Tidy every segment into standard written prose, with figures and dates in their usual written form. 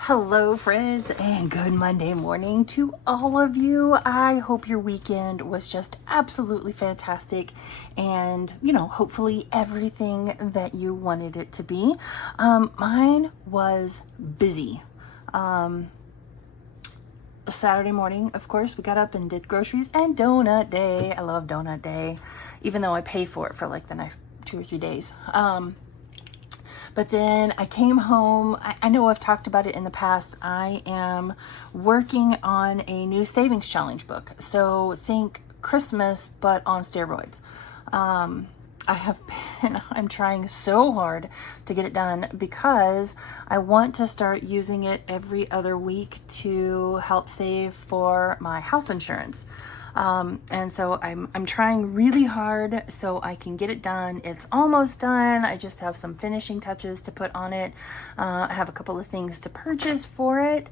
Hello friends, and good Monday morning to all of you. I hope your weekend was just absolutely fantastic and, hopefully everything that you wanted it to be. Mine was busy. Saturday morning, of course, we got up and did groceries and donut day. I love donut day, even though I pay for it for like the next 2 or 3 days. But then I came home. I know I've talked about it in the past. I am working on a new savings challenge book. So think Christmas, but on steroids. I'm trying so hard to get it done because I want to start using it every other week to help save for my house insurance. And so I'm trying really hard so I can get it done. It's almost done. I just have some finishing touches to put on it. I have a couple of things to purchase for it.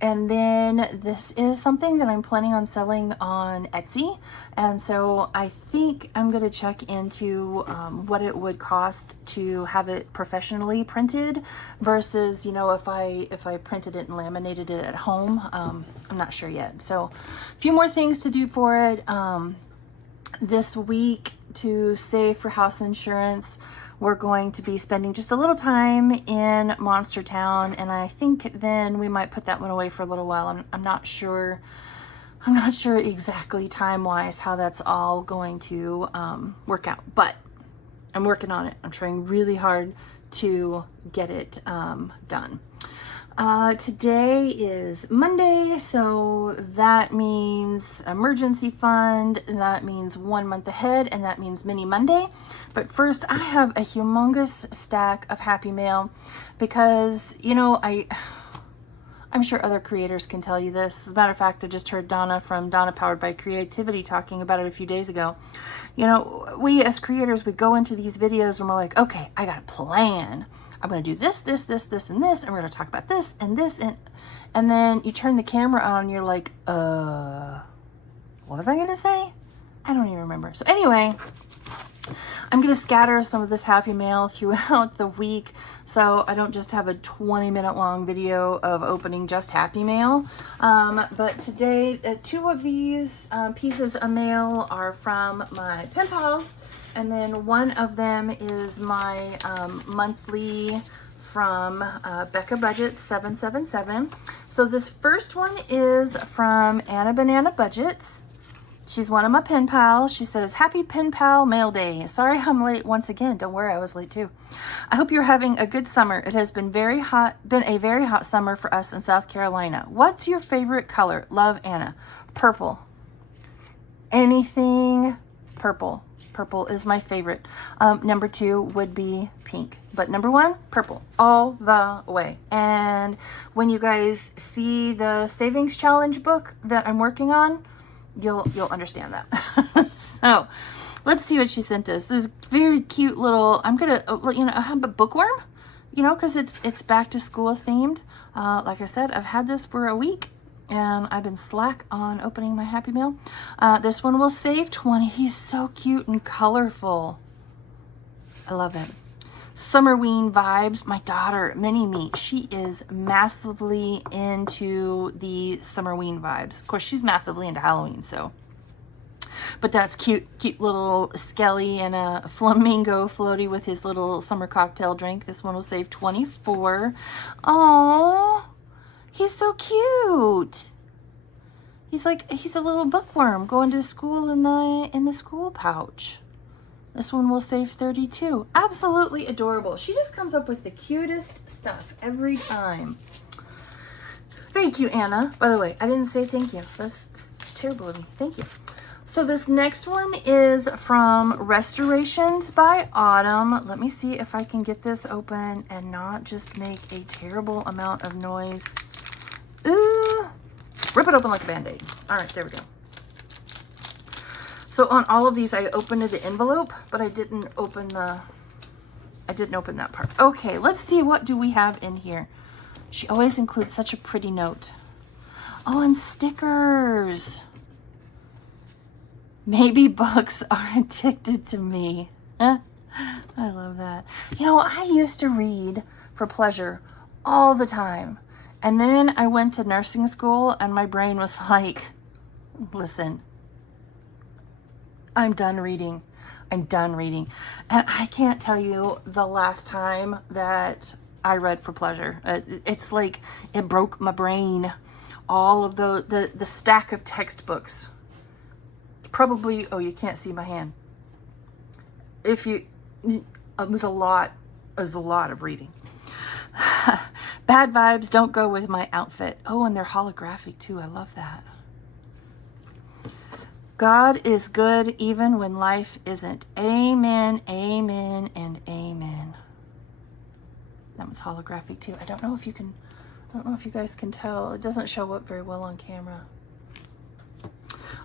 And then this is something that I'm planning on selling on Etsy. And so I think I'm going to check into what it would cost to have it professionally printed versus, if I printed it and laminated it at home. I'm not sure yet. So a few more things to do for it. This week to save for house insurance, we're going to be spending just a little time in Monster Town, and I think then we might put that one away for a little while. I'm not sure exactly time-wise how that's all going to work out, but I'm working on it. I'm trying really hard to get it done. Today is Monday, so that means emergency fund, and that means 1 month ahead, and that means mini Monday. But first, I have a humongous stack of Happy Mail because, I'm sure other creators can tell you this. As a matter of fact, I just heard Donna from Donna Powered by Creativity talking about it a few days ago. We as creators, we go into these videos and we're like, okay, I got a plan. I'm going to do this, this, this, this, and this, and we're going to talk about this and this, and then you turn the camera on and you're like, what was I going to say? I don't even remember. So anyway, I'm going to scatter some of this Happy Mail throughout the week so I don't just have a 20-minute long video of opening just Happy Mail. But today, 2 of these pieces of mail are from my pen pals, and then one of them is my monthly from Becca Budgets 777. So this first one is from Anna Banana Budgets. She's one of my pen pals. She says, "Happy Pen Pal Mail Day. Sorry I'm late once again." Don't worry, I was late too. "I hope you're having a good summer. It has been a very hot summer for us in South Carolina. What's your favorite color? Love, Anna." Purple. Anything purple. Purple is my favorite. Number 2 would be pink, but number 1, purple, all the way. And when you guys see the savings challenge book that I'm working on, you'll understand that. So let's see what she sent us. This very cute little, I'm gonna have a bookworm, because it's back to school themed. Like I said, I've had this for a week and I've been slack on opening my Happy Mail. This one will save 20. He's so cute and colorful. I love it. Summerween vibes. My daughter, Mini Me, she is massively into the Summerween vibes. Of course, she's massively into Halloween, so. But that's cute little Skelly and a flamingo floaty with his little summer cocktail drink. This one will save 24. Oh, he's so cute. He's a little bookworm going to school in the school pouch. This one will save 32. Absolutely adorable. She just comes up with the cutest stuff every time. Thank you, Anna. By the way, I didn't say thank you. That's terrible of me. Thank you. So this next one is from Restorations by Autumn. Let me see if I can get this open and not just make a terrible amount of noise. Ooh. Rip it open like a Band-Aid. All right, there we go. So on all of these, I opened the envelope, but I didn't open that part. Okay, let's see, what do we have in here? She always includes such a pretty note. Oh, and stickers. Maybe books are addicted to me. I love that. You know, I used to read for pleasure all the time. And then I went to nursing school and my brain was like, listen, I'm done reading. I'm done reading. And I can't tell you the last time that I read for pleasure. It's like it broke my brain. All of the stack of textbooks. Probably, oh, you can't see my hand. It was a lot of reading. Bad vibes don't go with my outfit. Oh, and they're holographic too. I love that. God is good even when life isn't. Amen, amen, and amen. That was holographic too. I don't know if you guys can tell. It doesn't show up very well on camera.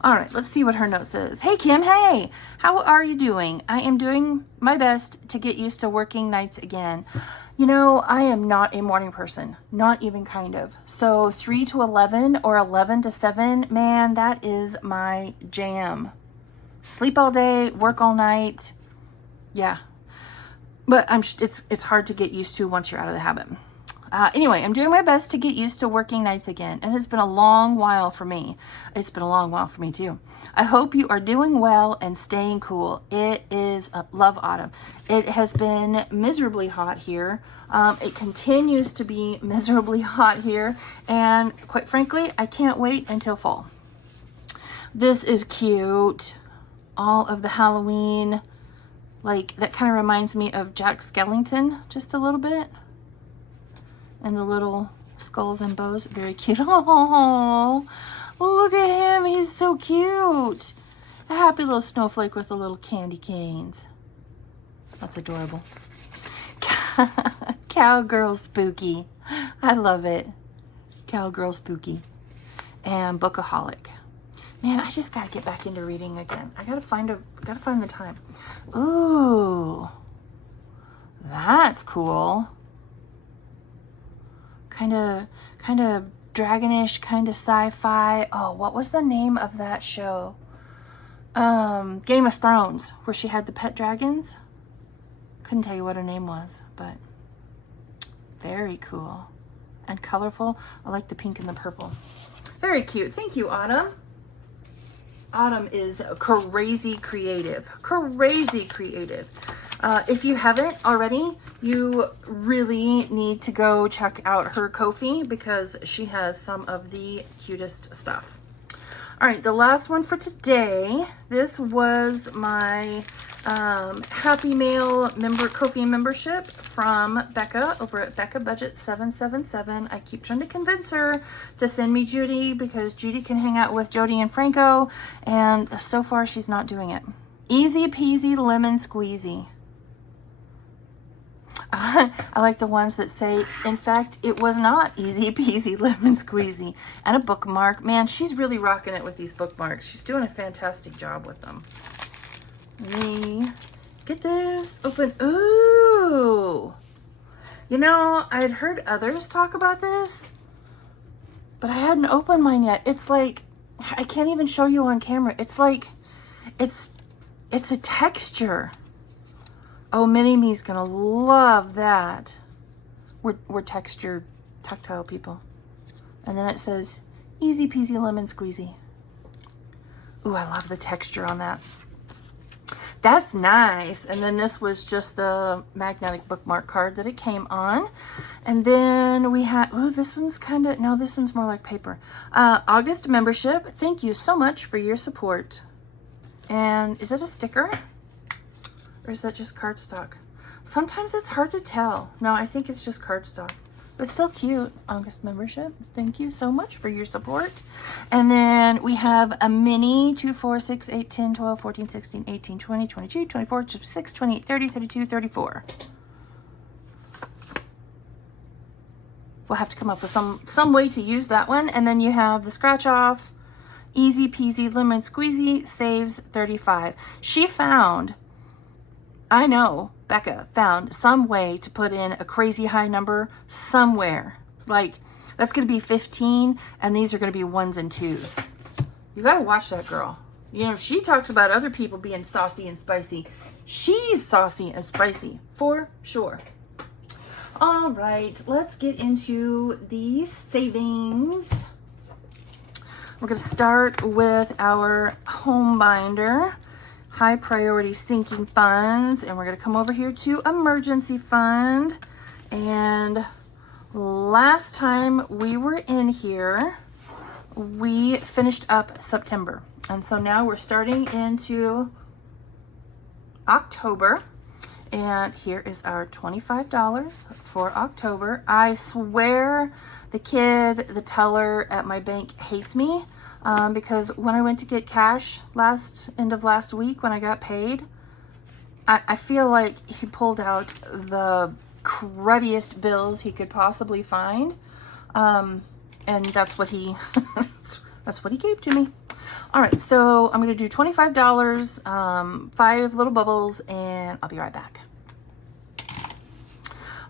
All right, let's see what her note says. Hey, Kim, hey, how are you doing? I am doing my best to get used to working nights again. You know, I am not a morning person, not even kind of. So 3 to 11 or 11 to 7, man, that is my jam. Sleep all day, work all night. Yeah, but it's hard to get used to once you're out of the habit. Anyway, I'm doing my best to get used to working nights again. It has been a long while for me. It's been a long while for me too. I hope you are doing well and staying cool. It is love autumn. It has been miserably hot here. It continues to be miserably hot here. And quite frankly, I can't wait until fall. This is cute. All of the Halloween, like that kind of reminds me of Jack Skellington just a little bit. And the little skulls and bows, very cute. Oh, look at him, he's so cute. A happy little snowflake with the little candy canes. That's adorable. Cowgirl Spooky. I love it. Cowgirl Spooky. And Bookaholic. Man, I just gotta get back into reading again. I gotta find the time. Ooh, that's cool. Kind of dragonish, kind of sci-fi. Oh, what was the name of that show? Game of Thrones, where she had the pet dragons. Couldn't tell you what her name was, but very cool and colorful. I like the pink and the purple. Very cute. Thank you, Autumn. Autumn is crazy creative. Crazy creative. If you haven't already, you really need to go check out her Ko-fi because she has some of the cutest stuff. All right, the last one for today. This was my Happy Mail Ko-fi membership from Becca over at Becca Budget 777. I keep trying to convince her to send me Judy because Judy can hang out with Jody and Franco, and so far she's not doing it. Easy peasy lemon squeezy. I like the ones that say, in fact, it was not easy peasy lemon squeezy. And a bookmark. Man, she's really rocking it with these bookmarks. She's doing a fantastic job with them. Let me get this open. Ooh. You know, I had heard others talk about this, but I hadn't opened mine yet. It's like, I can't even show you on camera. It's like, it's a texture. Oh, Mini-Me's gonna love that. We're tactile people. And then it says, easy peasy lemon squeezy. Ooh, I love the texture on that. That's nice. And then this was just the magnetic bookmark card that it came on. And then we have, oh, this one's kind of, no, this one's more like paper. August membership. Thank you so much for your support. And is it a sticker? Or is that just cardstock? Sometimes it's hard to tell. No, I think it's just cardstock. But still cute. August membership. Thank you so much for your support. And then we have a mini 2, 4, 6, 8, 10, 12, 14, 16, 18, 20, 22, 24, 26, 28, 30, 32, 34. We'll have to come up with some way to use that one. And then you have the scratch off. Easy peasy lemon squeezy saves 35. She found, I know, Becca found some way to put in a crazy high number somewhere. Like, that's going to be 15, and these are going to be 1s and 2s. You got to watch that girl. You know, she talks about other people being saucy and spicy. She's saucy and spicy for sure. All right, let's get into the savings. We're going to start with our home binder, high priority sinking funds, and we're going to come over here to emergency fund. And last time we were in here, we finished up September. And so now we're starting into October. And here is our $25 for October. I swear the teller at my bank hates me because when I went to get cash end of last week when I got paid, I feel like he pulled out the cruddiest bills he could possibly find. And that's what he, that's what he gave to me. All right, so I'm going to do $25, 5 little bubbles, and I'll be right back.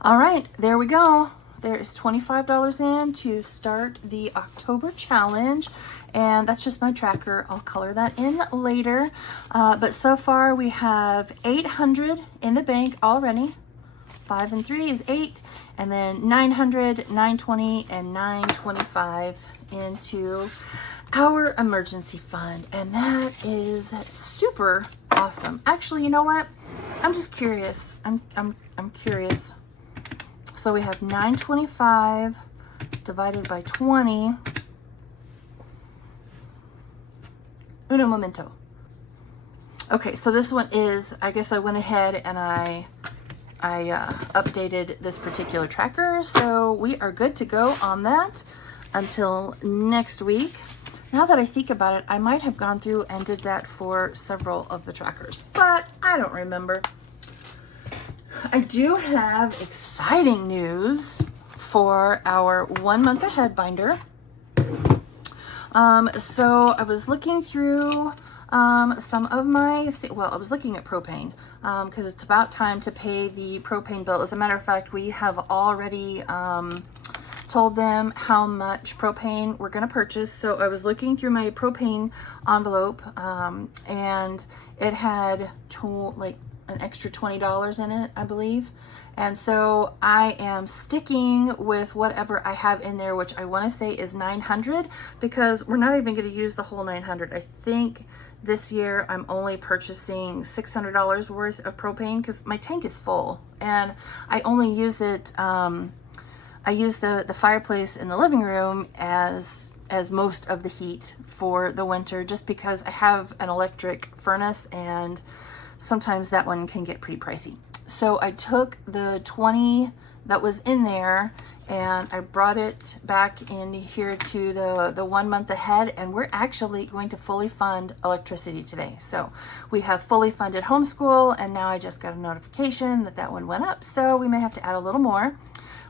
All right, there we go. There is $25 in to start the October challenge, and that's just my tracker. I'll color that in later. But so far we have 800 in the bank already. 5 and 3 is 8, and then 900, 920, and 925 into our emergency fund, and that is super awesome. Actually, you know what? I'm just curious. I'm curious. So we have 925 divided by 20. Uno momento. Okay, so this one is, I guess I went ahead and I updated this particular tracker, so we are good to go on that until next week. Now that I think about it, I might have gone through and did that for several of the trackers, but I don't remember. I do have exciting news for our 1 month ahead binder. So I was looking through some of my, well, I was looking at propane because it's about time to pay the propane bill. As a matter of fact, we have already told them how much propane we're going to purchase. So I was looking through my propane envelope and it had like an extra $20 in it, I believe. And so I am sticking with whatever I have in there, which I want to say is 900, because we're not even going to use the whole 900. I think this year I'm only purchasing $600 worth of propane because my tank is full and I only use it, I use the fireplace in the living room as most of the heat for the winter, just because I have an electric furnace and sometimes that one can get pretty pricey. So I took the 20 that was in there and I brought it back in here to the 1 month ahead, and we're actually going to fully fund electricity today. So we have fully funded homeschool, and now I just got a notification that that one went up, so we may have to add a little more.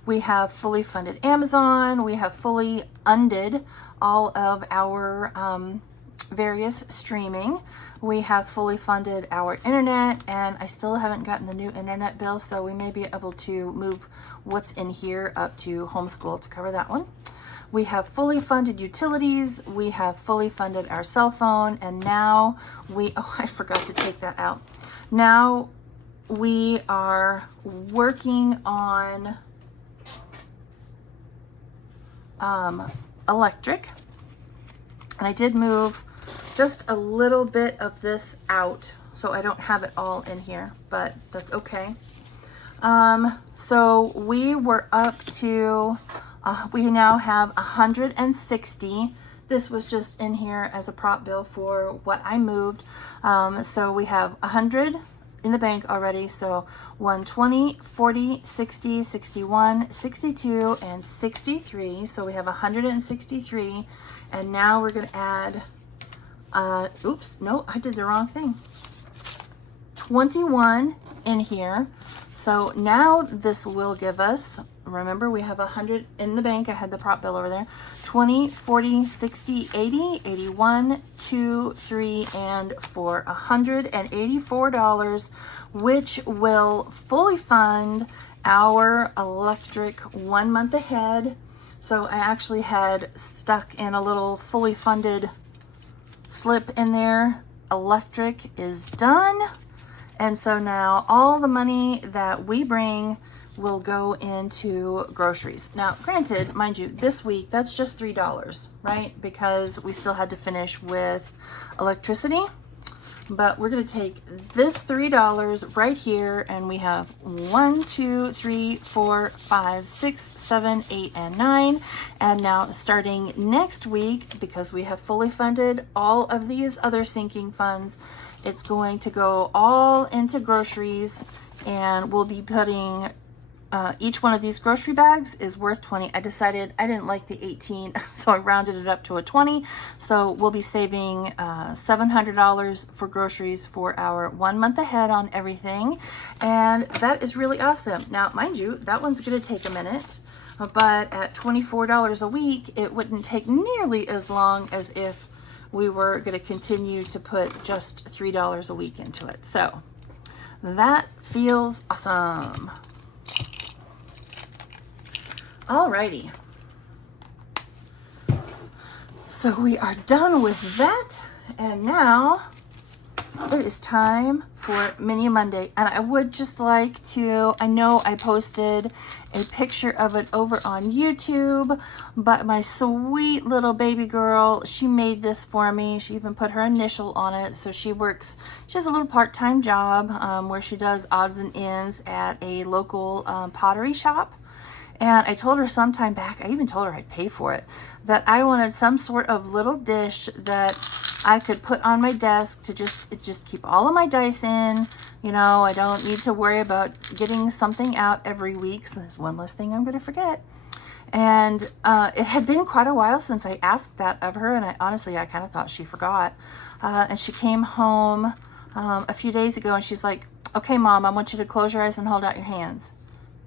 We have fully funded Amazon. We have fully undid all of our various streaming. We have fully funded our internet, and I still haven't gotten the new internet bill, so we may be able to move what's in here up to homeschool to cover that one. We have fully funded utilities. We have fully funded our cell phone, and now oh, I forgot to take that out. Now we are working on electric, and I did move just a little bit of this out, so I don't have it all in here, but that's okay. So we were up to, we now have 160. This was just in here as a prop bill for what I moved. So we have 100 in the bank already. So 120, 40, 60, 61, 62, and 63. So we have 163. And now we're going to add, oops, no, I did the wrong thing. 21 in here. So now this will give us, remember we have 100 in the bank. I had the prop bill over there. 20, 40, 60, 80, 81, 2, 3, and 4. $184, which will fully fund our electric 1 month ahead. So I actually had stuck in a little fully funded slip in there. Electric is done. And so now all the money that we bring will go into groceries. Now, granted, mind you, this week, that's just $3, right? Because we still had to finish with electricity. But we're gonna take this $3 right here, and we have 1, 2, 3, 4, 5, 6, 7, 8, and 9. And now starting next week, because we have fully funded all of these other sinking funds, it's going to go all into groceries, and we'll be putting each one of these grocery bags is worth 20. I decided I didn't like the 18, so I rounded it up to a 20. So we'll be saving $700 for groceries for our 1 month ahead on everything. And that is really awesome. Now, mind you, that one's gonna take a minute, but at $24 a week, it wouldn't take nearly as long as if we were gonna continue to put just $3 a week into it. So that feels awesome. Alrighty, so we are done with that, and now it is time for Mini Monday. And I would just like to, I know I posted a picture of it over on YouTube, but my sweet little baby girl, she made this for me. She even put her initial on it. So she has a little part-time job where she does odds and ends at a local pottery shop. And I told her sometime back, I even told her I'd pay for it, that I wanted some sort of little dish that I could put on my desk to just keep all of my dice in. You know, I don't need to worry about getting something out every week. So there's one less thing I'm going to forget. And it had been quite a while since I asked that of her. And I kind of thought she forgot. And she came home a few days ago, and she's like, okay, Mom, I want you to close your eyes and hold out your hands.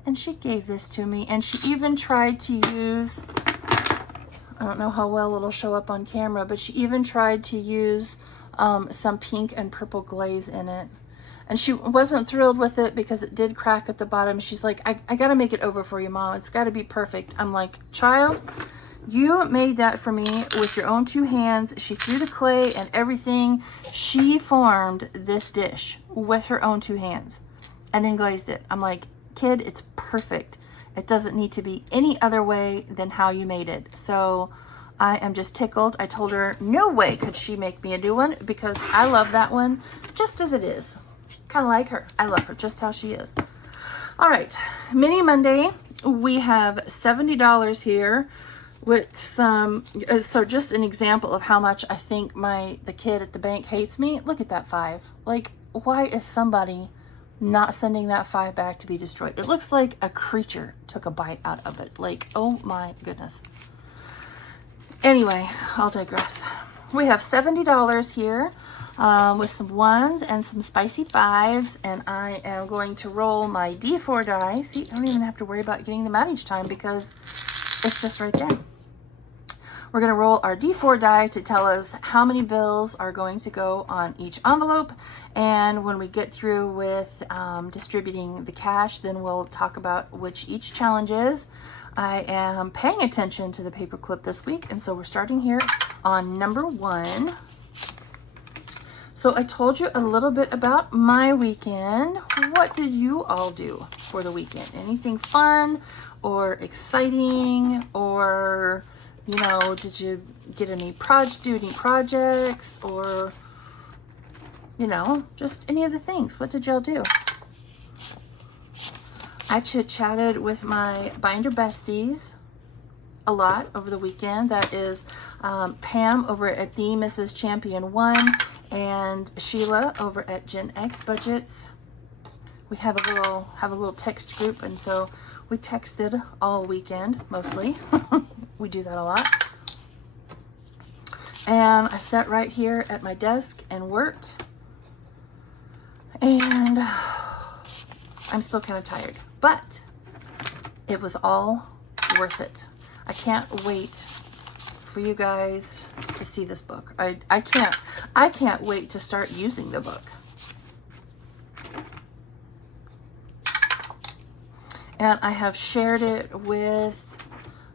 And she gave this to me, and she even tried to use, I don't know how well it'll show up on camera, but she even tried to use some pink and purple glaze in it. And she wasn't thrilled with it because it did crack at the bottom. She's like, I gotta make it over for you, Mom. It's gotta be perfect. I'm like, child, you made that for me with your own 2 hands. She threw the clay and everything. She formed this dish with her own 2 hands and then glazed it. I'm like, kid, it's perfect. It doesn't need to be any other way than how you made it. So I am just tickled. I told her no way could she make me a new one because I love that one just as it is. Kind of like her. I love her just how she is. All right, Mini Monday. We have $70 here with some, so just an example of how much I think the kid at the bank hates me. Look at that 5. Like, why is somebody not sending that 5 back to be destroyed? It looks like a creature took a bite out of it. Like, oh my goodness. Anyway, I'll digress. We have $70 here with some 1s and some spicy 5s, and I am going to roll my D4 die. See, I don't even have to worry about getting them out each time because it's just right there. We're going to roll our D4 die to tell us how many bills are going to go on each envelope. And when we get through with distributing the cash, then we'll talk about which each challenge is. I am paying attention to the paperclip this week, and so we're starting here on number 1. So I told you a little bit about my weekend. What did you all do for the weekend? Anything fun or exciting, or you know, did you get do any projects, or you know, just any of the things? What did y'all do? I chit-chatted with my binder besties a lot over the weekend. That is Pam over at the Mrs. Champion 1 and Sheila over at Gen X Budgets. We have a little text group, and so we texted all weekend mostly. We do that a lot. And I sat right here at my desk and worked. And I'm still kind of tired, but it was all worth it. I can't wait for you guys to see this book. I can't wait to start using the book. And I have shared it with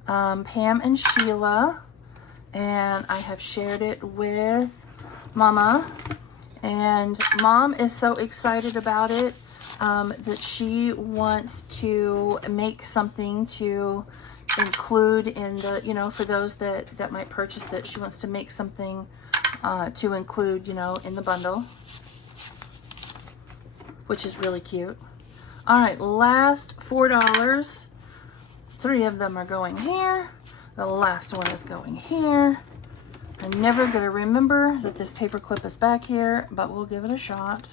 Pam and Sheila, and I have shared it with Mama. And Mom is so excited about it that she wants to make something to include in the, you know, for those that might purchase it. She wants to make something to include, you know, in the bundle, which is really cute. All right, last $4. 3 of them are going here. The last one is going here. I'm never going to remember that this paper clip is back here, but we'll give it a shot.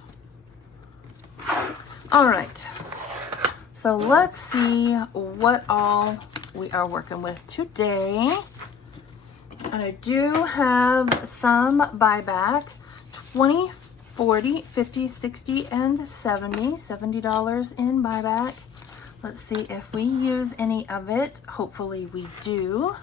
All right, so let's see what all we are working with today. And I do have some buyback, 20, 40, 50, 60, and 70. $70 in buyback. Let's see if we use any of it. Hopefully we do.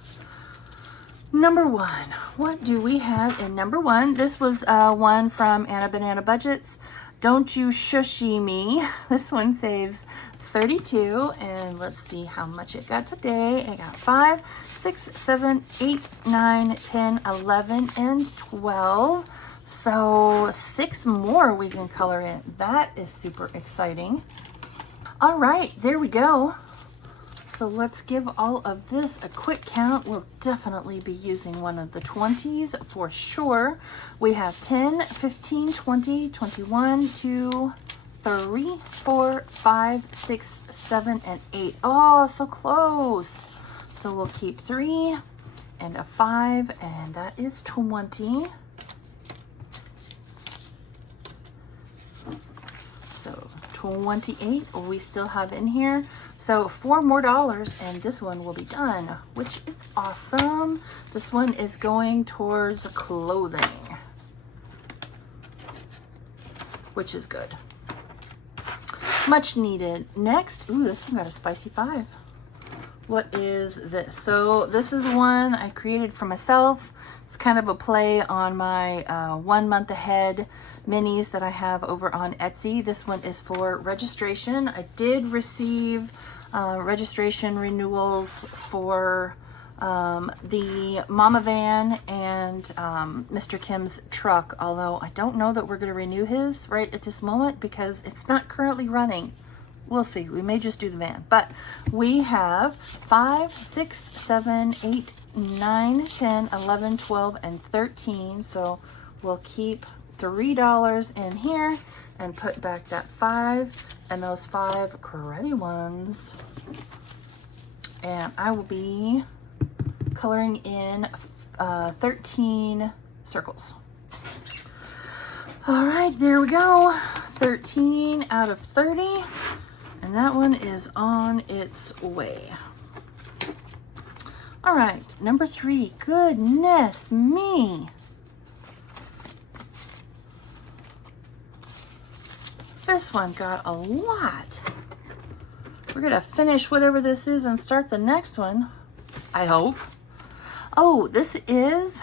Number 1, what do we have in number 1? This was one from Anna Banana Budgets. Don't You Shushy Me. This one saves 32, and let's see how much it got today. It got 5, 6, 7, 8, 9, 10, 11, and 12. So 6 more we can color in. That is super exciting. All right, there we go. So let's give all of this a quick count. We'll definitely be using one of the 20s for sure. We have 10, 15, 20, 21, 2, 3, 4, 5, 6, 7, and 8. Oh, so close. So we'll keep 3 and a 5, and that is 20. So 28 we still have in here. So $4 more and this one will be done, which is awesome. This one is going towards clothing, which is good. Much needed. Next, ooh, this one got a spicy 5. What is this? So this is one I created for myself. It's kind of a play on my 1 month ahead minis that I have over on Etsy. This one is for registration. I did receive registration renewals for the Mama Van and Mr. Kim's truck, although I don't know that we're going to renew his right at this moment because it's not currently running. We'll see. We may just do the van. But we have 5, 6, 7, 8, 9, 10, 11, 12, and 13. So we'll keep $3 in here and put back that 5 and those 5 Coretti ones. And I will be coloring in 13 circles. All right, there we go. 13 out of 30. And that one is on its way. All right, number 3. Goodness me. This one got a lot. We're gonna finish whatever this is and start the next one, I hope. Oh, this is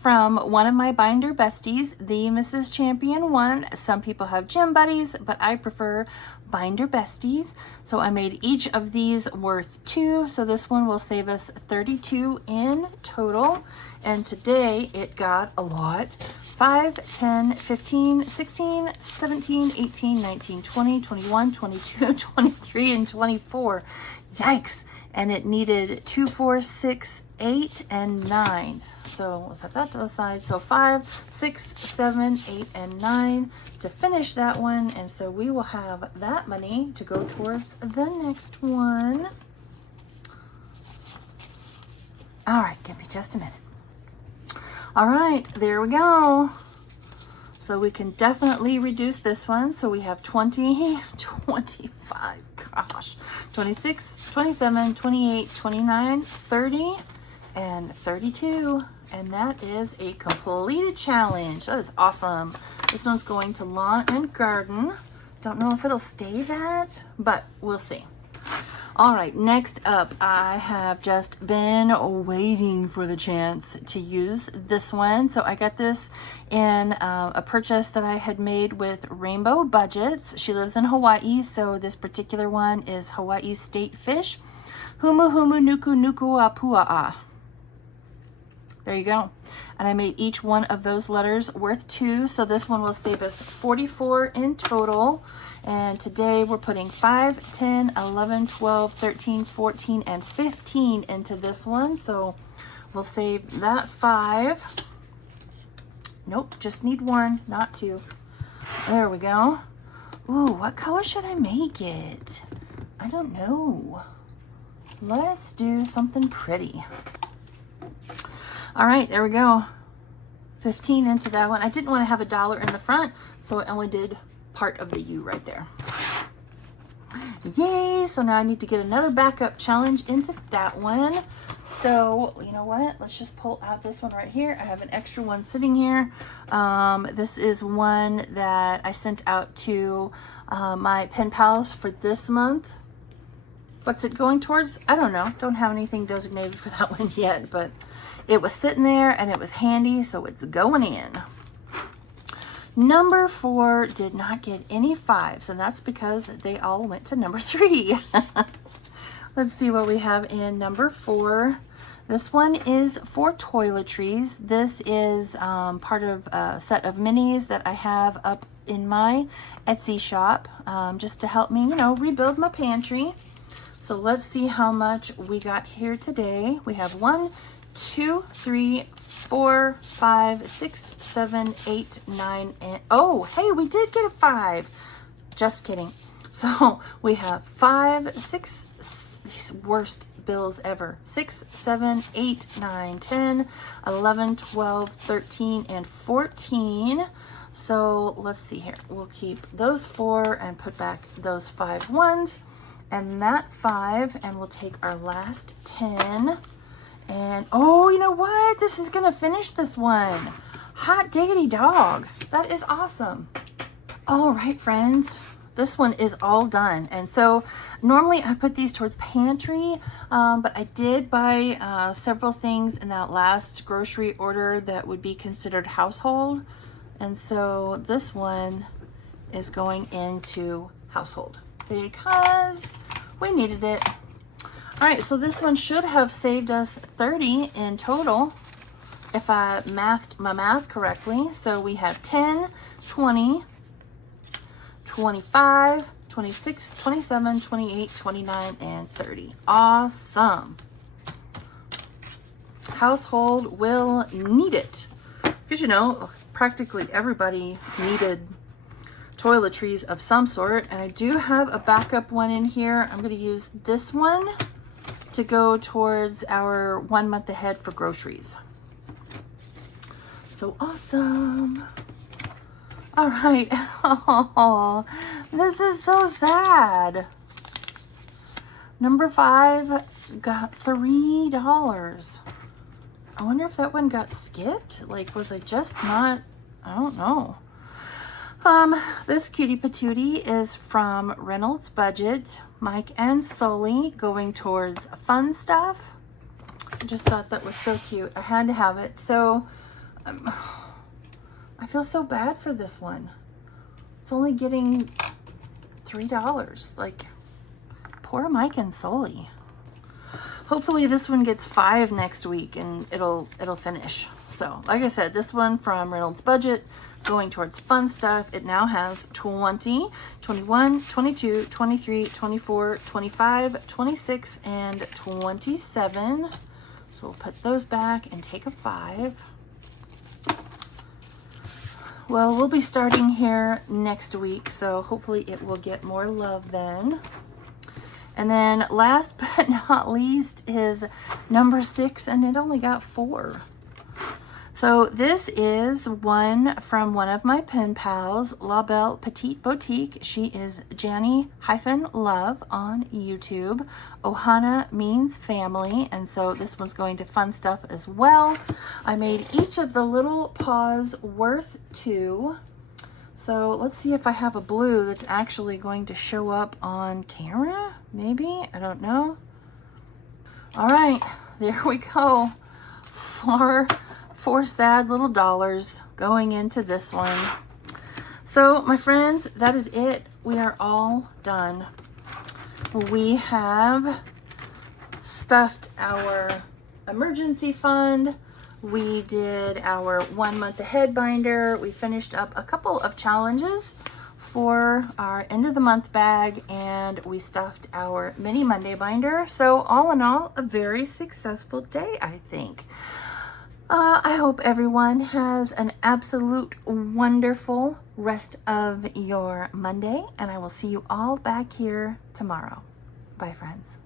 from one of my binder besties, the Mrs. Champion one. Some people have gym buddies, but I prefer binder besties. So I made each of these worth 2. So this one will save us 32 in total. And today it got a lot. 5, 10, 15, 16, 17, 18, 19, 20, 21, 22, 23, and 24. Yikes. And it needed 2, 4, 6, 8, and 9. So we'll set that to the side. So 5, 6, 7, 8, and 9 to finish that one. And so we will have that money to go towards the next one. All right, give me just a minute. All right, there we go. So we can definitely reduce this one. So we have 20, 25, gosh, 26, 27, 28, 29, 30, and 32. And that is a completed challenge. That is awesome. This one's going to Lawn and Garden. Don't know if it'll stay that, but we'll see. All right, next up, I have just been waiting for the chance to use this one. So I got this in a purchase that I had made with Rainbow Budgets. She lives in Hawaii, so this particular one is Hawaii State Fish. Humu Humu Nuku Nuku Apua'a. There you go. And I made each one of those letters worth 2. So this one will save us 44 in total. And today we're putting 5, 10, 11, 12, 13, 14, and 15 into this one. So we'll save that 5. Nope, just need 1, not 2. There we go. Ooh, what color should I make it? I don't know. Let's do something pretty. All right, there we go. 15 into that one. I didn't want to have $1 in the front, so I only did part of the U right there. Yay! So now I need to get another backup challenge into that one. So you know what? Let's just pull out this one right here. I have an extra one sitting here. This is one that I sent out to my pen pals for this month. What's it going towards? I don't know. Don't have anything designated for that one yet, but it was sitting there and it was handy, so it's going in. Number 4 did not get any 5s, and that's because they all went to number 3. Let's see what we have in number 4. This one is for toiletries. This is part of a set of minis that I have up in my Etsy shop, just to help me, you know, rebuild my pantry. So let's see how much we got here today. We have 1, 2, 3, 4, 5, 6, 7, 8, 9, and oh, hey, we did get a 5. Just kidding. So we have 5, 6, these worst bills ever. 6, 7, 8, 9, 10, 11, 12, 13, and 14. So let's see here. We'll keep those 4 and put back those 5 ones and that 5, and we'll take our last 10. And oh, you know what? This is gonna finish this one. Hot diggity dog. That is awesome. All right, friends. This one is all done. And so normally I put these towards pantry, but I did buy several things in that last grocery order that would be considered household. And so this one is going into household because we needed it. All right, so this one should have saved us 30 in total if I mathed my math correctly. So we have 10, 20, 25, 26, 27, 28, 29, and 30. Awesome. Household will need it. Because, you know, practically everybody needed toiletries of some sort. And I do have a backup one in here. I'm going to use this one to go towards our 1 month ahead for groceries. So awesome. All right. Oh, this is so sad. Number 5 got $3. I wonder if that one got skipped. Like, was I just not, I don't know. This cutie patootie is from Reynolds Budget, Mike and Sully, going towards fun stuff. I just thought that was so cute. I had to have it. So I feel so bad for this one. It's only getting $3. Like, poor Mike and Sully. Hopefully this one gets 5 next week and it'll finish. So like I said, this one from Reynolds Budget, going towards fun stuff. It now has 20, 21, 22, 23, 24, 25, 26, and 27. So we'll put those back and take a 5. Well, we'll be starting here next week, so hopefully it will get more love then. And then last but not least is number 6, and it only got 4. So this is one from one of my pen pals, La Belle Petite Boutique. She is Janny-Love on YouTube. Ohana means family, and so this one's going to fun stuff as well. I made each of the little paws worth 2. So let's see if I have a blue that's actually going to show up on camera. Maybe, I don't know. All right, there we go. Four sad little dollars going into this one. So my friends, that is it. We are all done. We have stuffed our emergency fund. We did our 1 month ahead binder. We finished up a couple of challenges for our end of the month bag, and we stuffed our mini Monday binder. So all in all, a very successful day, I think. I hope everyone has an absolute wonderful rest of your Monday, and I will see you all back here tomorrow. Bye, friends.